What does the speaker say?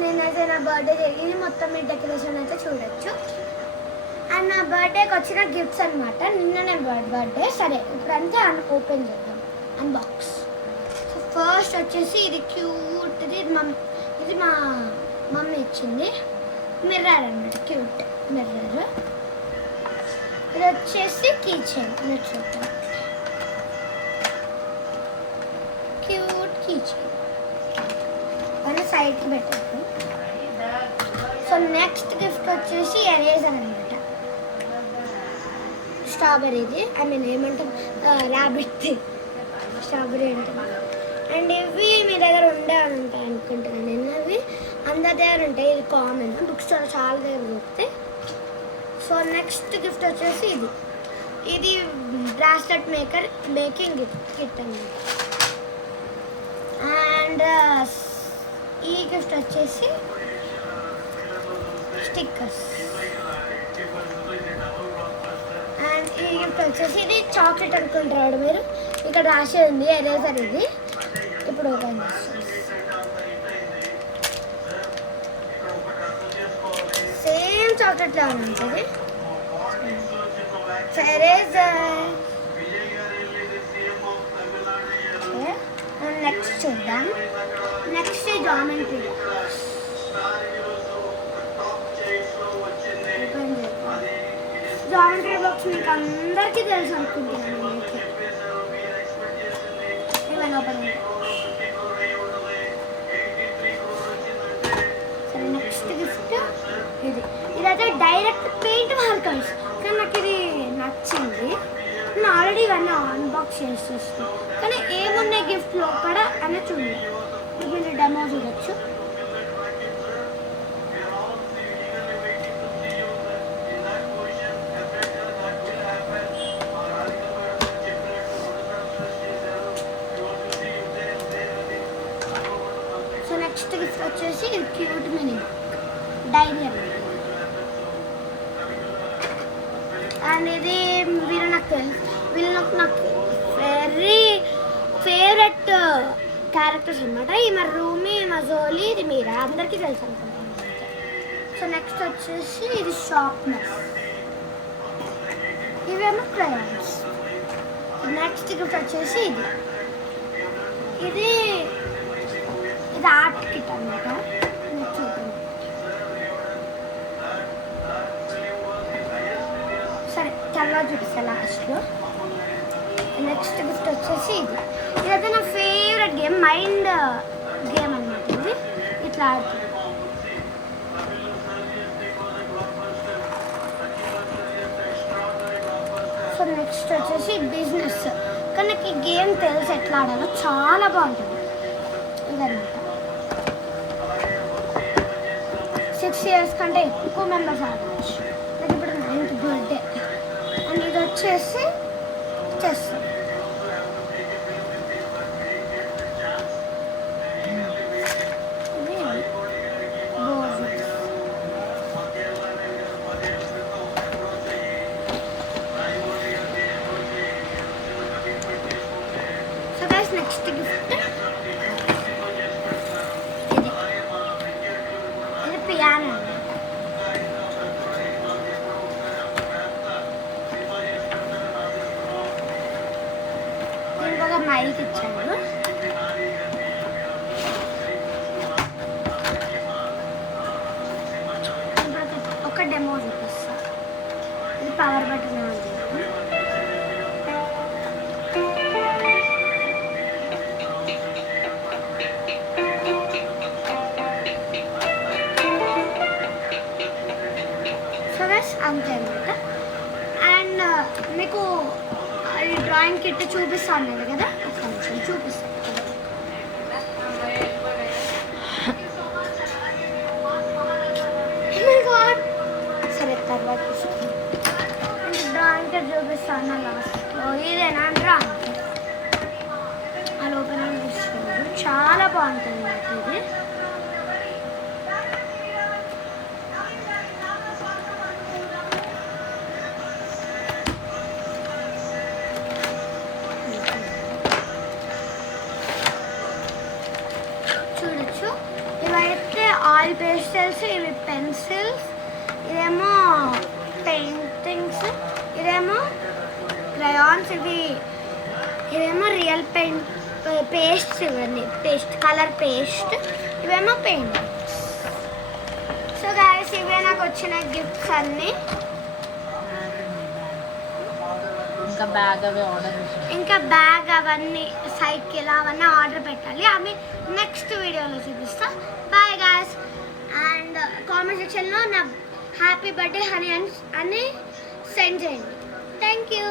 నేనైతే నా బర్త్డే జరిగింది మొత్తం మీ డెకరేషన్ అయితే చూడొచ్చు. అండ్ నా బర్త్డేకి వచ్చిన గిఫ్ట్స్ అనమాట. నిన్ననే బర్త్డే. సరే ఇప్పుడంతా ఓపెన్ చేద్దాం. అన్బాక్స్. సో ఫస్ట్ వచ్చేసి ఇది క్యూట్. ఇది మా మమ్మీ ఇచ్చింది. మిర్రర్ అనమాట, క్యూట్ మిర్రర్. ఇది వచ్చేసి కీ చైన్. మీరు చూద్దాం, క్యూట్ కీ చైన్. అని సైడ్కి పెట్టారు. సో నెక్స్ట్ గిఫ్ట్ వచ్చేసి ఎరేజర్ అనమాట. స్ట్రాబెర్రీది, ఐ మీన్ ఏమంటాం, ర్యాబిట్ది స్ట్రాబెర్రీ ఉంటుంది. అండ్ ఇవి మీ దగ్గర ఉండే ఉంటాయి అనుకుంటున్నాను నేను. అవి అందరి దగ్గర ఉంటాయి. ఇది కామన్, బుక్స్ చాలా దగ్గర దొరుకుతాయి. సో నెక్స్ట్ గిఫ్ట్ వచ్చేసి ఇది బ్రాస్లెట్ మేకింగ్ కిట్ అన్నమాట. అండ్ ఈ గిఫ్ట్ వచ్చేసి స్టిక్కర్స్. అండ్ ఈ గిఫ్ట్ వచ్చేసి ఇది చాక్లెట్ అనుకుంటారు మీరు. ఇక్కడ రాసి ఉంది ఎరేజర్. ఇది ఇప్పుడు ఓపెన్ చేస్తాం. సేమ్ చాక్లెట్ లాగా ఉంటుంది ఎరేజర్. నెక్స్ట్ చూద్దాం. Next geometry box. Geometry box మీకు అందరికీ తెలుసు అనుకుంటున్నాను. ఇవన్నీ ఓపెన్. సరే నెక్స్ట్ గిఫ్ట్ ఇదైతే డైరెక్ట్ పెయింట్ మార్కర్స్. కానీ నాకు ఇది నచ్చింది. నేను ఆల్రెడీ ఇవన్నీ అన్బాక్స్ చేసేస్తాను. కానీ ఏమున్నాయి గిఫ్ట్లో కూడా అని చూడండి. మీరు డెమో చూడొచ్చు. సో నెక్స్ట్ గిఫ్ట్ వచ్చేసి క్యూట్ మినీ డైరీ. అండ్ ఇది నాకు వెరీ ఫేవరెట్ క్యారెక్టర్స్ అనమాట. ఈమె రూమీ, మజోలి, ఇది మీరా అందరికీ తెలుసు అనుకుంటున్నాను. సో నెక్స్ట్ వచ్చేసి ఇది షార్ప్నెస్. ఇవేమో క్రయాన్స్. నెక్స్ట్ గిఫ్ట్ వచ్చేసి ఇది ఆర్ట్ కిట్ అనమాట. సరే తర్వాత చూపిస్తాను లాస్ట్లో. నెక్స్ట్ గిఫ్ట్ వచ్చేసి ఇదైతే నా ఫేవరెట్ గేమ్, మైండ్ గేమ్ అనమాట. ఇది ఇట్లా ఆడుతుంది. సో నెక్స్ట్ వచ్చేసి బిజినెస్. కానీ నాకు ఈ గేమ్ తెలుసు ఎట్లా ఆడాలో, చాలా బాగుంటుంది. ఇదన్నమాట 6 years కంటే ఎక్కువ మెంబర్స్ ఆడవచ్చు. నాకు ఇప్పుడు 9th బర్త్డే. అండ్ ఇది వచ్చేసి chess. So guys next gift ఇది పియానో. ఇంకొక మైక్ ఇచ్చాను. ఒక డెమో చూపిస్తా. ఇది పవర్ బటన్ ఉంది. సో గైస్ అంతే అనమాట. అండ్ మీకు అది డ్రాయింగ్ కిట్ చూపిస్తాను కదా, ఒక నిమిషం చూపిస్తాను. సరే తర్వాత డ్రాయింగ్ కిట్ చూపిస్తాను లాస్ట్లో. ఇదేనా డ్రాయింగ్ అది ఓపెన్ చూసుకోండి. చాలా బాగుంటుంది నాకు ఇది. ఆయిల్ పేస్టల్స్, ఇవి పెన్సిల్స్, ఇదేమో పెయింటింగ్స్, ఇదేమో క్రయాన్స్, ఇవేమో రియల్ పెయింట్ పేస్ట్, ఇవన్నీ పేస్ట్ కలర్ పేస్ట్, ఇవేమో పెయింటింగ్స్. సో గాయస్ ఇవే నాకు వచ్చిన గిఫ్ట్స్ అన్నీ. ఇంకా బ్యాగ్ అవన్నీ సైకిల్ అవన్నీ ఆర్డర్ పెట్టాలి. అవి నెక్స్ట్ వీడియోలో చూపిస్తా. Bye guys. అండ్ కామెంట్ సెక్షన్లో నా హ్యాపీ బర్త్డే అని సెండ్ చేయండి. Thank you.